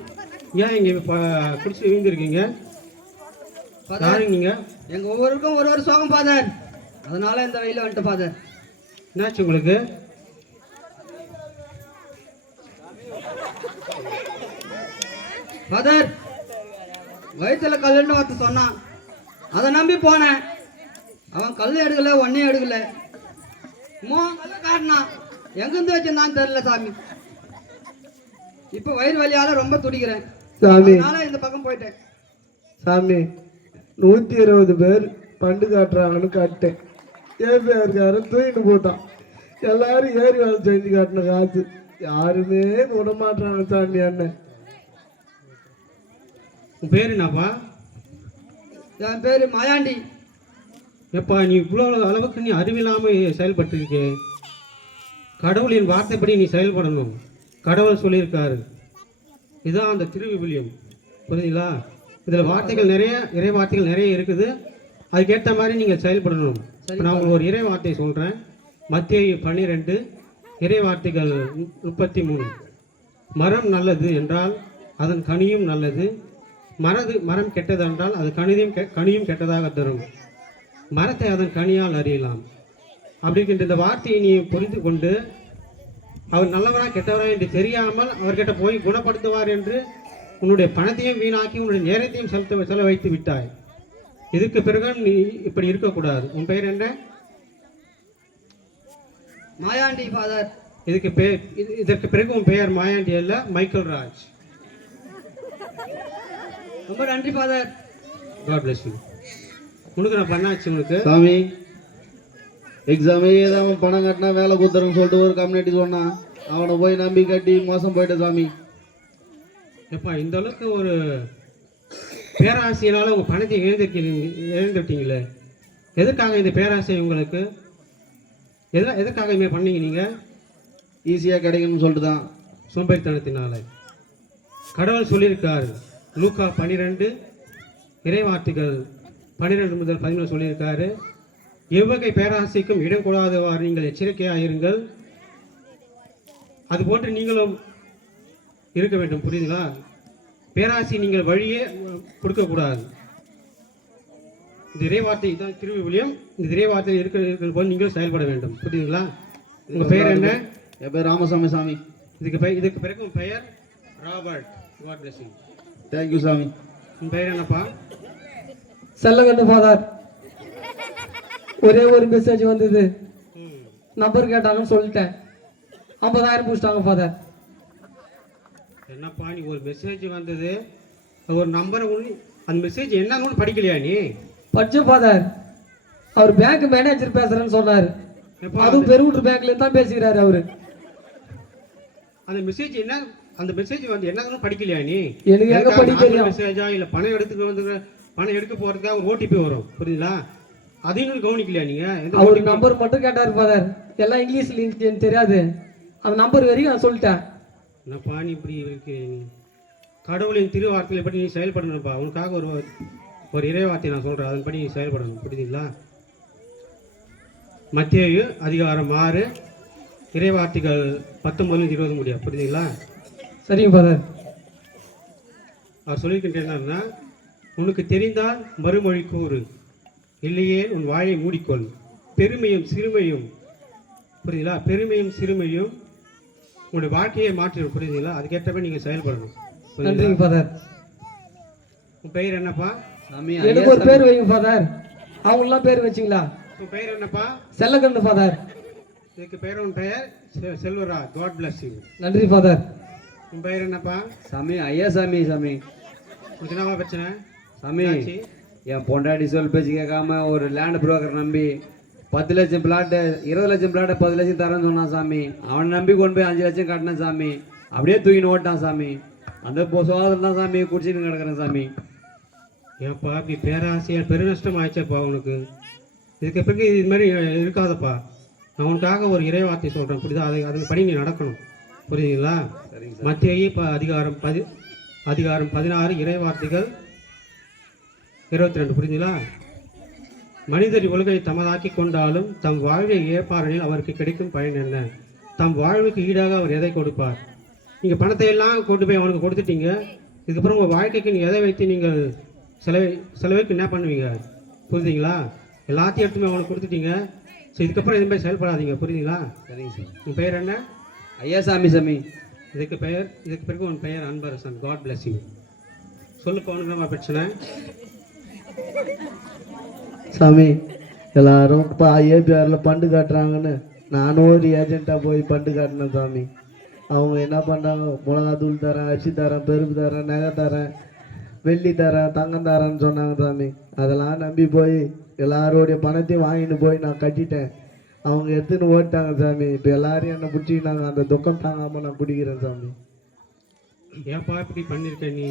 ஏன் இங்கே குடிச்சு வீழ்ந்துருக்கீங்க? யாரு நீங்க? எங்கள் ஒவ்வொருக்கும் ஒரு சோகம் ஃபாதர். அதனால இந்த வெயில வந்துட்டு ஃபாதர். என்னாச்சு உங்களுக்கு? ஃபாதர் வயிற்றுல கல்லுன்னு ஒருத்த சொன்னான். அதை நம்பி போனேன். அவன் கல் எடுக்கல, ஒன்னையும் எடுக்கல. கல்லு காட்டினான். எங்கேருந்து வச்சிருந்தான்னு தெரியல சாமி. இப்போ வயிறு வலியால ரொம்ப துடிக்கிறேன். சாமி அதனால இந்த பக்கம் போயிட்டேன். சாமி 120 பேர் பண்டு காட்டுறாங்கன்னு காட்டேன். ஏபிஆர்காரன் தூக்கிட்டு போட்டான். எல்லாரும் ஏறி வேலை செஞ்சு காட்டின காசு யாருமே விட மாட்டாங்க சாமி. அண்ணன் உன் பேர் என்னப்பா? என் பேர் மாயாண்டி. எப்பா நீ இவ்வளோ அளவுக்கு நீ அறிவில்லாமல் செயல்பட்டுருக்கே. கடவுளின் வார்த்தைப்படி நீ செயல்படணும். கடவுள் சொல்லியிருக்காரு. இதுதான் அந்த திருவிவிலியம். புரியுதுங்களா? இதில் வார்த்தைகள் நிறைய, இறை வார்த்தைகள் நிறைய இருக்குது. அதுக்கேற்ற மாதிரி நீங்கள் செயல்படணும். இப்ப நான் உங்களுக்கு ஒரு இறை வார்த்தை சொல்கிறேன். மத்தேயு 12 இறை வார்த்தைகள் 33. மரம் நல்லது என்றால் அதன் கனியும் நல்லது, மரம் கெட்டது என்றால் அது கனியும் கெட்டதாக தரும். மரத்தை அதன் கனியால் அறியலாம். அப்படிங்கிற இந்த வார்த்தையை நீ புரிந்து கொண்டு அவர் நல்லவரா கெட்டவரா என்று தெரியாமல் அவர்கிட்ட போய் குணப்படுத்துவார் என்று உன்னுடைய பணத்தையும் வீணாக்கி உன்னுடைய நேரத்தையும் செலவழித்து விட்டாய். இதுக்கு பிறகு நீ இப்படி இருக்கக்கூடாது. உன் பெயர் என்ன? மாயாண்டி ஃபாதர். இதற்கு பிறகு உன் பெயர் மாயாண்டி அல்ல, மைக்கேல் ராஜ். ரொம்ப நன்றி ஃபாதர். God bless you. உனக்கு நான் பண்ணாச்சு உனக்கு. சாமி எக்ஸாமே ஏதாவது பணம் கட்டினா வேலை கொடுத்துறேன்னு சொல்லிட்டு ஒரு கம்யூனிட்டி சொன்னான். அவனை போய் நம்பி கட்டி மோசம் போயிட்டேன் சாமி. எப்பா இந்த அளவுக்கு ஒரு பேராசையினால உங்கள் பணத்தை இழந்துட்டீங்களே. எதுக்காக இந்த பேராசை உங்களுக்கு? எதுக்காக இனிமே பண்ணீங்க நீங்கள்? ஈஸியாக கிடைக்கணும்னு சொல்லிட்டு தான். சோம்பேறித்தனத்தினால. கடவுள் சொல்லியிருக்காரு. லூக்கா 12 இறைவார்த்தைகள் 12 முதல் 17 சொல்லியிருக்காரு. எவ்வகை பேராசைக்கும் இடம் கூடாதவாறு நீங்கள் எச்சரிக்கையாக இருங்கள். அதுபோன்று நீங்களும் இருக்க வேண்டும். புரியுதுங்களா? பேராசை நீங்கள் வழியே கொடுக்கக்கூடாது. இந்த இறைவார்த்தை தான் திருவிவிலியம். இந்த இறைவார்த்தையில் இருக்கிற போது நீங்கள் செயல்பட வேண்டும். புரியுதுங்களா? உங்கள் பெயர் என்ன? என் பேர் ராமசாமி சாமி. இதுக்கு பிறகு உன் பெயர் Robert. God bless you. Thank you சாமி. உன் பெயர் என்னப்பா? செல்லகண்டு ஃபாதர். ஒரே ஒரு மெசேஜ் வந்தது. நம்பர் கேட்டாங்கன்னு சொல்லிட்டேன். 50,000 பிடிச்சிட்டாங்க ஃபாதர். என்னப்பா நீ ஒரு மெசேஜ் வந்தது, ஒரு நம்பரை அந்த மெசேஜ் என்னன்னு படிக்கலையா நீ? படிச்ச ஃபாதர். அவர் பேங்க் மேனேஜர் பேசுறேன்னு சொன்னார். எப்பா அதுவும் பெருவுட்டர் பேங்க்ல தான் பேசிக்கிறாரு அவரு. அந்த மெசேஜ் என்ன? அந்த மெசேஜ் வந்து என்னன்னு படிக்கலையா நீ? எனக்கு எங்க படிக்க தெரியும்? மெசேஜா இல்ல பணம் எடுக்க போறதுக்காக ஒரு ஓடிபி வரும். புரியுதுங்களா? அதையும் கவனிக்கலையா நீங்க? அவர் நம்பர் மட்டும் கேட்டாரு ஃபாதர். எல்லாம் இங்கிலீஷ்ல எனக்கு தெரியாது. அந்த நம்பர் வரைக்கும் நான் சொல்லிட்டேன். என்னப்பா நீ இப்படி இருக்கு? கடவுளின் திருவார்த்தைகளை பற்றி நீ செயல்படணும்ப்பா. உனக்காக ஒரு இறைவார்த்தை நான் சொல்றேன், அதன்படி நீ செயல்படணும். புரியுதுங்களா? மத்தேயு அதிகாரம் 6 இறைவார்த்தைகள் 19-20 முடியும். புரியுதுங்களா? சரிங்க ஃபாதர். அவர் சொல்லியிருக்கின்ற என்னன்னா, உனக்கு தெரிந்தால் மறுமொழி கூறு, இல்லையே உன் வாயை மூடிக்கொள். பெருமையும் சிறுமையும், புரியுதுங்களா? பெருமையும் சிறுமையும் உங்களுடைய வாழ்க்கையை மாற்றிடும். புரியுதுங்களா? அதுக்கேற்றபடி நீங்கள் செயல்படணும். நன்றிங்க ஃபாதர். உன் பெயர் என்னப்பா? சாமி எனக்கு ஒரு பேர் வைங்க ஃபாதர். அவங்களாம் பேர் வச்சிங்களா? உன் பெயர் என்னப்பா? செல்லகண்டு ஃபாதர். இதுக்கு பெயர் உன் பெயர் செல்வரா. God bless you. நன்றி ஃபாதர். உன் பெயர் என்னப்பா? சாமி ஐயா சாமி. சாமி உனக்கு என்னவா பிரச்சனை? சாமி என்னாச்சு? என் பொண்டாட்டி சொல் பேச்சு கேட்காம ஒரு லேண்ட் புரோக்கர் நம்பி 10 லட்சம் பிளாட்டு 20 லட்சம் பிளாட்டை 10 லட்சம் தரேன்னு சொன்னான் சாமி. அவன் நம்பி கொண்டு போய் 5 லட்சம் கட்டினேன் சாமி. அப்படியே தூக்கின்னு ஓட்டான் சாமி. அந்த சோதனை தான் சாமி குடிச்சிட்டு கிடக்குறேன் சாமி. ஏன்ப்பா இப்படி பேராசையால் பெருநஷ்டம் ஆயிடுச்சப்பா உனக்கு. இதுக்கு பிறகு இது மாதிரி இருக்காதப்பா. நான் உனக்காக ஒரு இறைவார்த்தை சொல்கிறேன். புரியுதா? அதுபடி நீ நடக்கணும். புரியுதுங்களா? மத்தேயு அதிகாரம் 16 இறைவார்த்தைகள் 22. புரியுதுங்களா? மனிதர் உலகை தமதாக்கி கொண்டாலும் தம் வாழ்வை ஏற்பாரனில் அவருக்கு கிடைக்கும் பயன் என்ன? தம் வாழ்வுக்கு ஈடாக அவர் எதை கொடுப்பார்? நீங்கள் பணத்தை எல்லாம் கொண்டு போய் அவனுக்கு கொடுத்துட்டீங்க. இதுக்கப்புறம் உங்கள் வாழ்க்கைக்கு நீங்கள் எதை வைத்து நீங்கள் செலவுக்கு என்ன பண்ணுவீங்க? புரியுதுங்களா? எல்லாத்தையும் எடுத்துமே அவனுக்கு கொடுத்துட்டீங்க. ஸோ இதுக்கப்புறம் எதுவுமே செயல்படாதீங்க. புரியுதுங்களா? சரிங்க சார். உன் பெயர் என்ன? ஐயா சாமி. சாமி இதுக்கு பிறகு உன் பெயர் அன்பரசன். God bless you. சொல்லுப்பா உனக்கு நம்ம பிரச்சனை. சாமி எல்லாரும் ஏபிஆர்ல பண்டு காட்டுறாங்கன்னு நானும் ஒரு ஏஜென்ட்டாக போய் பண்டு காட்டினேன் சாமி. அவங்க என்ன பண்ணுறாங்க, மிளகாத்தூள் தரேன், அரிசி தரேன், பருப்பு தரேன், நகை தரேன், வெள்ளி தரேன், தங்கம் தரேன்னு சொன்னாங்க சாமி. அதெல்லாம் நம்பி போய் எல்லாரோடைய பணத்தையும் வாங்கிட்டு போய் நான் கட்டிட்டேன். அவங்க எடுத்துன்னு ஓட்டாங்க சாமி. இப்போ எல்லாரையும் என்னை பிடிச்சிக்கினாங்க. அந்த துக்கம் தாங்காமல் நான் பிடிக்கிறேன் சாமி. ஏப்பா இப்படி பண்ணியிருக்க நீ?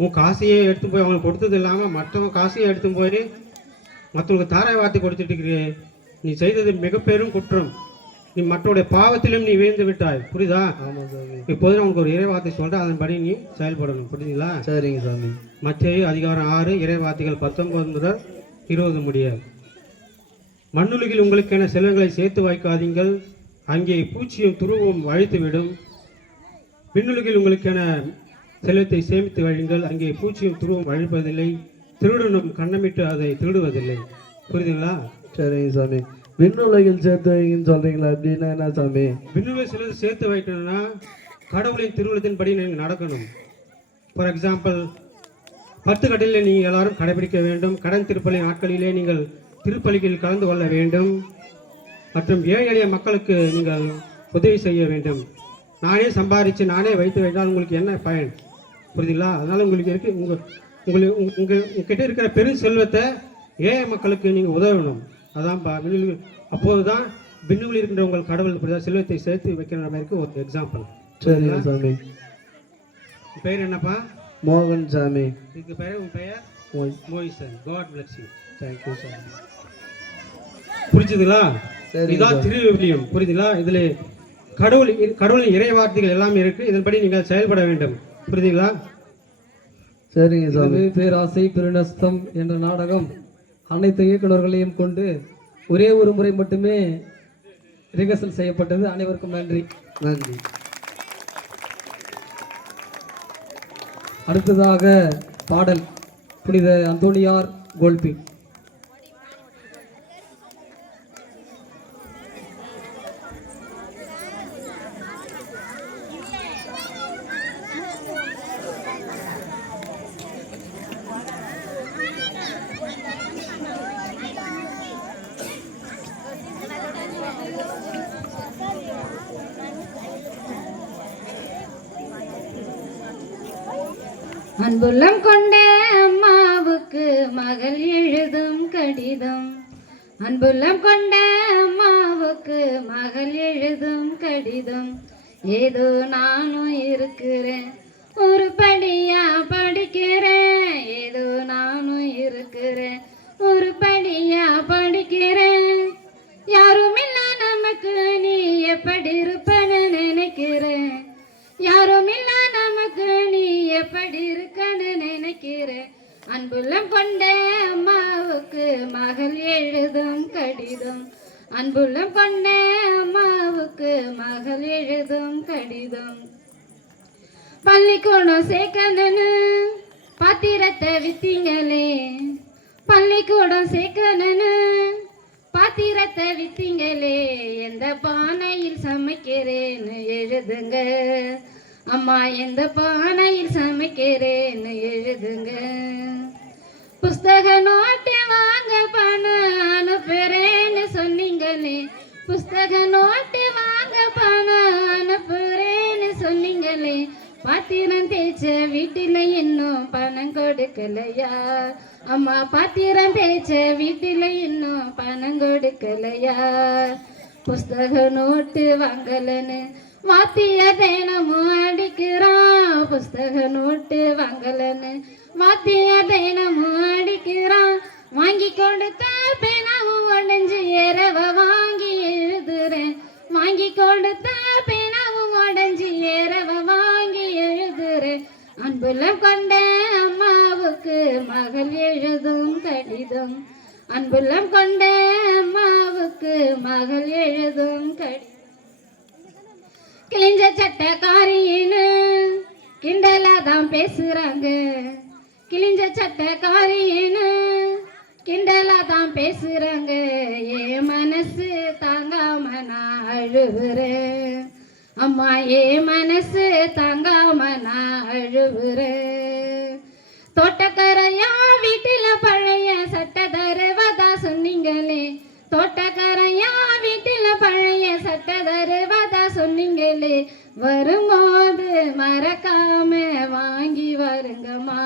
உன் காசையே எடுத்து போய் அவங்களுக்கு கொடுத்தது இல்லாமல் மற்றவங்க காசையே எடுத்து போய் மற்றவங்களுக்கு தாராய் வார்த்தை கொடுத்துட்டு இருக்கிறே. நீ செய்தது மிக பெரும் குற்றம். நீ மற்றவருடைய பாவத்திலும் நீ வீழ்ந்து விட்டாய். புரியுதா? ஆமாம் சாமி. இப்போது நான் உனக்கு ஒரு இறைவார்த்தை சொல்கிறேன், அதன்படி நீ செயல்படணும். புரியுதுங்களா? சரிங்க சாமி. மத்தேயு அதிகாரம் 6 இறைவார்த்தைகள் 19 முதல் 20 முடிய. மண்ணுலகில் உங்களுக்கென செல்வங்களை சேர்த்து வைக்காதீங்கள், அங்கே பூச்சியும் துருவும் அழித்துவிடும். விண்ணுலகில் உங்களுக்கென செல்வத்தை சேமித்து வையுங்கள், அங்கே பூச்சியும் துருவும் அழிப்பதில்லை, திருடனும் கண்ணமிட்டு அதை திருடுவதில்லை. புரியுதுங்களா? சரிங்க சாமி. விண்ணுலகில் சேர்த்து வைங்கன்னு சொல்கிறீங்களா? அப்படின்னா என்ன சாமி? விண்ணுலகில் சிலது சேர்த்து வைக்கணும்னா கடவுளின் திருவுளத்தின்படி நீங்கள் நடக்கணும். ஃபார் எக்ஸாம்பிள், 10 கட்டளையை நீங்கள் எல்லாரும் கடைபிடிக்க வேண்டும். கடன் திருப்பலி நாட்களிலே நீங்கள் திருப்பலிகளில் கலந்து கொள்ள வேண்டும். மற்றும் ஏழை எளிய மக்களுக்கு நீங்கள் உதவி செய்ய வேண்டும். நானே சம்பாதிச்சு நானே வைத்து வைத்தால் உங்களுக்கு என்ன பயன்? புரியுதுங்களா? அதனால் உங்களுக்கு இருக்கு உங்ககிட்ட இருக்கிற பெரும் செல்வத்தை ஏழை மக்களுக்கு நீங்கள் உதவணும். அதான் அப்போது தான் விண்ணுகளில் இருக்கின்ற உங்கள் கடவுள் செல்வத்தை சேர்த்து வைக்கிற மாதிரிக்கு ஒரு எக்ஸாம்பிள். சரிங்க சாமி. பெயர் என்னப்பா? மோகன் சாமி. இதுக்கு பெயர் உன் பெயர்? மோயிசன். God bless you. தேங்க்யூ சாமி. புரிஞ்சுதுங்களா? சரி. இதுதான் திருவிவிலியம். புரியுதுங்களா? இதில் கடவுளின் இறை வார்த்தைகள் எல்லாமே இருக்கு. இதன்படி நீங்கள் செயல்பட வேண்டும். புரியுதுங்களா? சரிங்க சாமி. பேராசை பெருநஷ்டம் என்ற நாடகம் அனைத்து இயக்குநர்களையும் கொண்டு ஒரே ஒரு முறை மட்டுமே ரிஹர்சல் செய்யப்பட்டது. அனைவருக்கும் நன்றி. நன்றி. அடுத்ததாக பாடல் புனித அந்தோனியார் கோல்பி. அன்புள்ளம் கொண்ட அம்மாவுக்கு மகள் எழுதும் கடிதம். அன்புள்ளம் கொண்ட அம்மாவுக்கு மகள் எழுதும் கடிதம். ஏதோ நானும் இருக்கிறேன், ஒரு படியா படிக்கிறேன். ஏதோ நானும் இருக்கிறேன், ஒரு படியா படிக்கிறேன். யாரும் இல்ல நமக்கு, நீ எப்படி இருப்பன்னு நினைக்கிறேன். யாரும் இல்ல நமக்கு, நீ எப்படி இருக்கன்னு நினைக்கிறேன். அன்புள்ளம் கொண்ட அம்மாவுக்கு மகள் எழுதும் கடிதம். அன்புள்ளம் கொண்ட அம்மாவுக்கு மகள் எழுதும் கடிதம். பள்ளிக்கூடம் சேர்க்கணுன்னு பாத்திரத்தை வித்தீங்களே, பள்ளிக்கூடம் சேர்க்கணுன்னு பாத்திரத்தை வித்தீங்களே. எந்த பானையில் சமைக்கிறேன்னு எழுதுங்க அம்மா, எந்த பானையில் சமைக்கிறேன்னு எழுதுங்க. புஸ்தக நோட்டு வாங்க பணம் அனுப்புறேன்னு சொன்னீங்களே, புஸ்தக நோட்டு வாங்க பணம் அனுப்புறேன்னு சொன்னீங்களே. பாத்திரம் தேய்ச்ச வீட்டில் இன்னும் பணம் கொடுக்கலையா அம்மா, பாத்திரம் தேய்ச்ச வீட்டில் இன்னும் பணம் கொடுக்கலையா. புஸ்தக நோட்டு வாங்கலன்னு வாத்திய தினமும் அடிக்கிறான். புஸ்தக நோட்டு வாங்கலன்னு வாத்திய தினமும் அடிக்கிறான். வாங்கி கொடுத்த பேனாவும் உடஞ்சி இரவ வாங்கி எழுதுறேன். வாங்கி கொடுத்த பேனாவும் உடஞ்சி இரவ வாங்கி எழுதுறேன். அன்புள்ளம் கொண்ட அம்மாவுக்கு மகள் எழுதும் கடிதம். அன்புள்ளம் கொண்ட அம்மாவுக்கு மகள் எழுதும் கடிதம். கிழிஞ்ச சட்டக்காரின்னு கிண்டலா தான் பேசுறாங்க. கிழிஞ்ச சட்டக்காரின்னு கிண்டலா தான் பேசுறாங்க. என் மனசு தாங்காம நான் அழுவுறேன் அம்மா, என் மனசு தாங்காம நான் அழுவுறேன். தோட்டக்கரையா வீட்டில் பழைய சட்டை தருவதா சொன்னீங்களே, தோட்டக்கரையா வீட்டில் பழைய சட்டை தருவதா சொன்னீங்களே, வரும்போது மறக்காம வாங்கி வருங்கம்மா.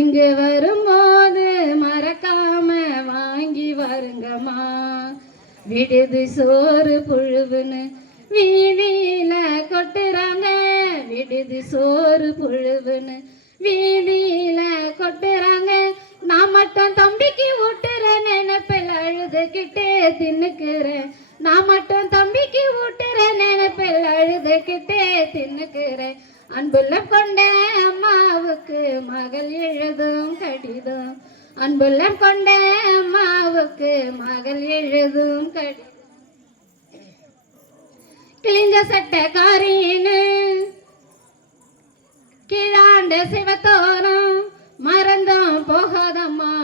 இங்கு வரும்போது மறக்காம வாங்கி வருங்கம்மா. விடுது சோறு புழுவுன்னு வீதியில கொட்டுறாங்க, விடுது சோறு புழுவுன்னு வீதியில கொட்டுறாங்க. நான் மட்டும் தம்பிக்கு ஊட்டுற நினைப்பில் அழுதுகிட்டே தின்னுக்கிறேன். நான் மட்டும் தம்பிக்கு ஊட்டுற நினைப்பில் அழுதுகிட்டே தின்னுக்கிறேன். அன்புள்ள கொண்ட அம்மாவுக்கு மகள் எழுதும் கடிதம், அன்புள்ள கொண்ட அம்மாவுக்கு மகள் எழுதும் கடிதம். கிழிஞ்ச சட்டக்காரின்னு கீழாண்ட சிவத்தோரம் மறந்தும் போகாதம்மா,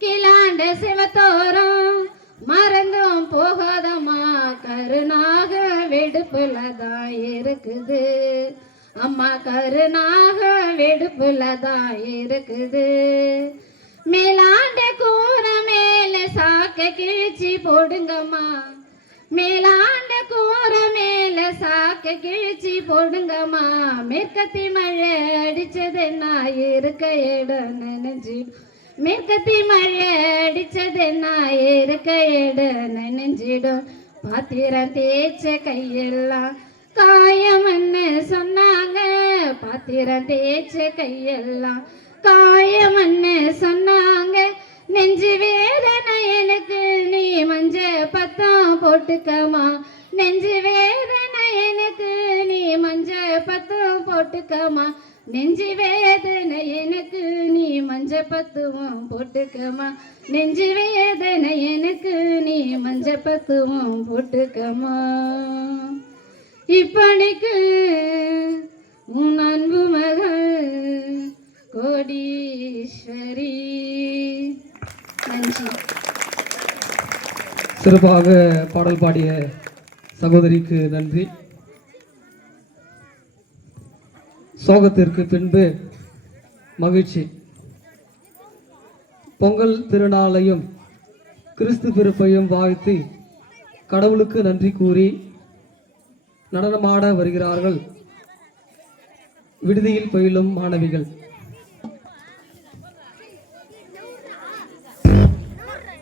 கீழாண்ட சிவத்தோரம் மறந்தும் போகாதம்மா. கருணாக வெடுப்புல தான் இருக்குது அம்மா, கருணாக வெடுப்புல தான் இருக்குது. மேலாண்ட கூற மேல சாக்க கிழிச்சி போடுங்கம்மா, மேலாண்ட கூற மேல சாக்க கிழிச்சி போடுங்கம்மா. மேற்கத்தி மழை அடிச்சது நான் இருக்க இடம் நினைஞ்சிடும், மேற்கத்தி மழை அடிச்சது நான் இருக்க இடம் நினைஞ்சிடும். பாத்திரம் தேய்ச்ச கையெல்லாம் காயம்னு சொன்னாங்க, பாத்திரம் தேய்ச்ச கையெல்லாம் காயம்னு சொன்னாங்க. நெஞ்சு வேதனை எனக்கு நீ மஞ்ச பத்தம் போட்டுக்கமா, நெஞ்சு வேதனை எனக்கு நீ மஞ்ச பத்தம் போட்டுக்கமா. நெஞ்சு வேதனை எனக்கு நீ மஞ்ச பத்துவம் போட்டுக்கமா, நெஞ்சு வேதனை எனக்கு நீ மஞ்ச பத்துவம் போட்டுக்கமா. இப்படிக்கு உன் அன்பு மகள் கோடீஸ்வரி. நன்றி. சிறப்பாக பாடல் பாடிய சகோதரிக்கு நன்றி. சோகத்திற்கு பின்பு மகிழ்ச்சி. பொங்கல் திருநாளையும் கிறிஸ்து பிறப்பையும் வாழ்த்தி கடவுளுக்கு நன்றி கூறி நடனமாட வருகிறார்கள் விடுதியில் பயிலும் மாணவிகள்.